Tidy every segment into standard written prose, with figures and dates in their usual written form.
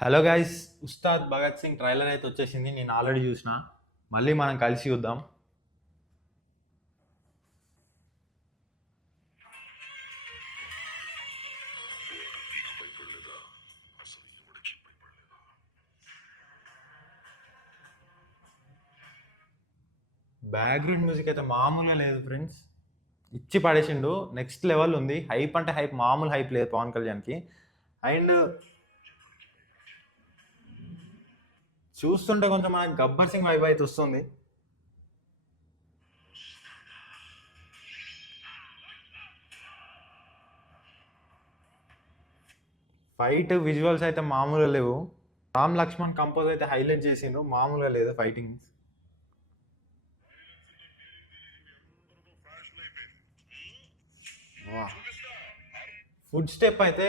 Hello guys, Ustaad Bhagat Singh trailer అయితే వచ్చేసింది. నేను ఆల్రెడీ చూసిన. మళ్ళీ మనం కలిసి చూద్దాం. బ్యాక్గ్రౌండ్ మ్యూజిక్ అయితే మామూలుగా లేదు ఫ్రెండ్స్. ఇచ్చి పడేసిండు. నెక్స్ట్ లెవెల్ ఉంది. హైప్ అంటే హైప్, మామూలు హైప్ లేదు పవన్ కళ్యాణ్కి. అండ్ చూస్తుంటే కొంచెం మనకి గబ్బర్ సింగ్ వైబ్ అయితే వస్తుంది. ఫైట్ విజువల్స్ అయితే మామూలుగా లేవు. రామ్ లక్ష్మణ్ కంపోజ్ అయితే హైలైట్ చేసిండ్రు. మామూలుగా లేదు ఫైటింగ్. ఫుడ్ స్టెప్ అయితే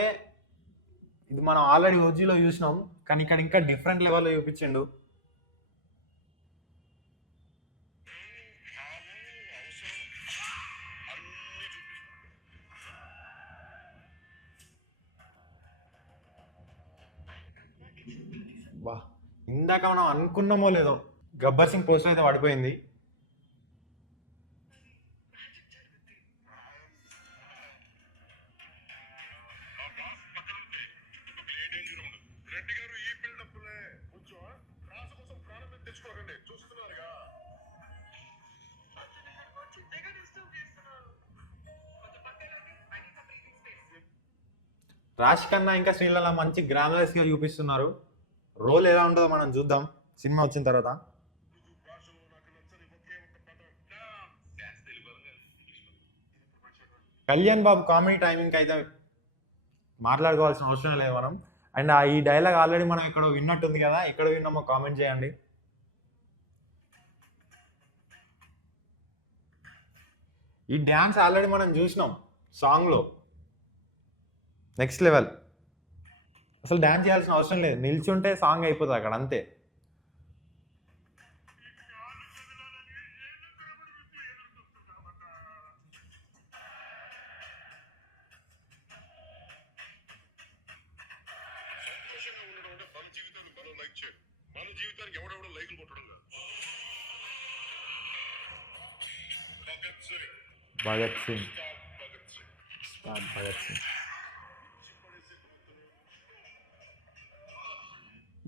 ఇది మనం ఆల్రెడీ ఓజీలో చూసినాం, కానీ ఇక్కడ ఇంకా డిఫరెంట్ లెవెల్లో చూపించిండు. వా, ఇందాక మనం అనుకున్నామో లేదో గబ్బర్ సింగ్ పోస్టర్ అయితే పడిపోయింది. రాశి కన్నా ఇంకా శ్రీలల మంచి గ్రామలైజ్ గా చూపిస్తున్నారు. రోల్ ఎలా ఉంటుందో మనం చూద్దాం సినిమా వచ్చిన తర్వాత. కళ్యాణ్ బాబు కామెడీ టైమింగ్ అయితే మాట్లాడుకోవాల్సిన అవసరం లేదు మనం. అండ్ ఈ డైలాగ్ ఆల్రెడీ మనం ఇక్కడ విన్నట్టుంది కదా, ఎక్కడ విన్నామో కామెంట్ చేయండి. ఈ డ్యాన్స్ ఆల్రెడీ మనం చూసినాం సాంగ్లో. Next level. అసలు డ్యాన్స్ చేయాల్సిన అవసరం లేదు, నిల్చుంటే సాంగ్ అయిపోతుంది అక్కడ అంతే. భగత్ సింగ్, భగత్ సింగ్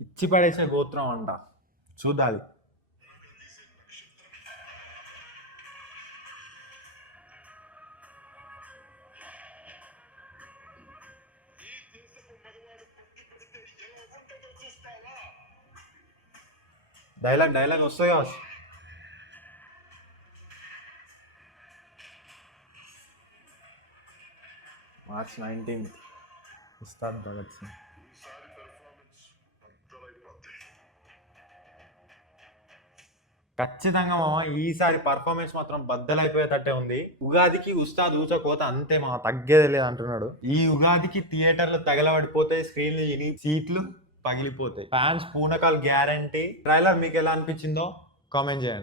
ఇచ్చి పడేసే గోత్రం అంట. చూడాలి. డైలాగ్ వస్తాయి కావచ్చు. మార్చ్ 19 ఉస్తాద్ భగత్ సింగ్. ఖచ్చితంగా మామ ఈసారి పర్ఫార్మెన్స్ మాత్రం బద్దలైపోయేటట్టే ఉంది. ఉగాదికి ఉస్తాద్ ఊచకోత అంతే మామ, తగ్గేది లేదు అంటున్నాడు. ఈ ఉగాదికి థియేటర్లు తగలబడిపోతాయి, స్క్రీన్లు సీట్లు పగిలిపోతాయి. ఫ్యాన్స్ పూనకాలు గ్యారంటీ. ట్రైలర్ మీకు ఎలా అనిపించిందో కామెంట్ చేయండి.